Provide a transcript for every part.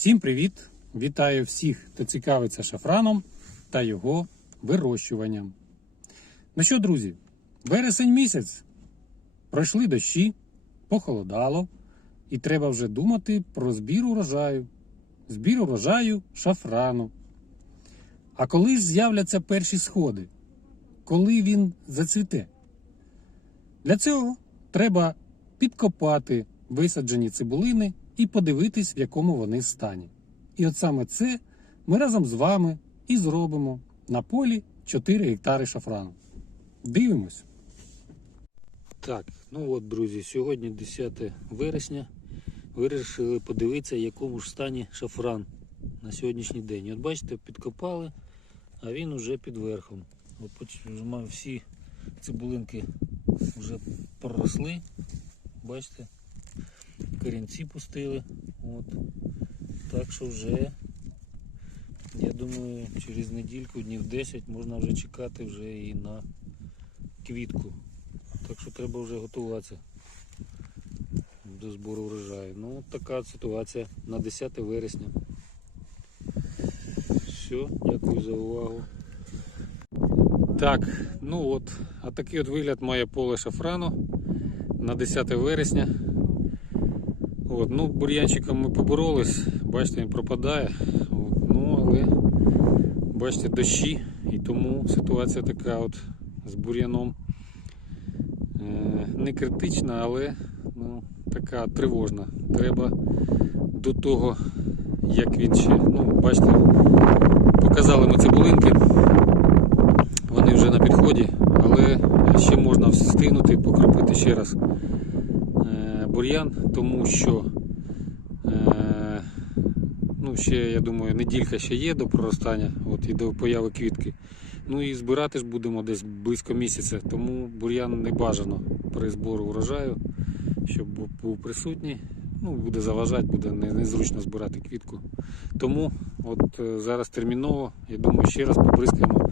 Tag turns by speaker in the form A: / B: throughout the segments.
A: Всім привіт! Вітаю всіх, хто цікавиться шафраном та його вирощуванням. Ну що, друзі, вересень місяць. Пройшли дощі, похолодало, і треба вже думати про збір урожаю. Збір урожаю шафрану. А коли ж з'являться перші сходи? Коли він зацвіте? Для цього треба підкопати висаджені цибулини і подивитись, в якому вони стані. І от саме це ми разом з вами і зробимо на полі 4 гектари шафрану. Дивимось. Так, ну от, друзі, сьогодні 10 вересня. Вирішили подивитися, в якому ж стані шафран на сьогоднішній день. От бачите, підкопали, а він уже під верхом. Всі цибулинки вже проросли. Бачите, корінці пустили. От. Так що вже, я думаю, через недільку, днів 10 можна вже чекати вже і на квітку. Так що треба вже готуватися до збору врожаю. Ну, от така ситуація на 10 вересня. Все, дякую за увагу. Так, ну от, а такий от вигляд має поле шафрану на 10 вересня. От, ну, бур'янчиком ми поборолись, бачите, він пропадає. От, ну, але бачите, дощі, і тому ситуація така от з бур'яном. Е, не критична, але ну, така тривожна. Треба до того, як він ще, ну, бачите, показали ми цибулинки. Вони вже на підході, але ще можна встигнути покропити ще раз бур'ян, тому що е, ну, ще, я думаю, неділька ще є до проростання от, і до появи квітки. Ну і збирати ж будемо десь близько місяця, тому бур'ян не бажано при збору урожаю, щоб був- присутній. Ну, буде заважати, буде незручно збирати квітку. Тому от е, зараз терміново, я думаю, ще раз побризкаємо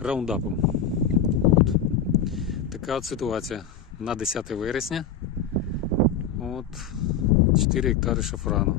A: раундапом. От. Така от ситуація на 10 вересня. От 4 гектари шафрану.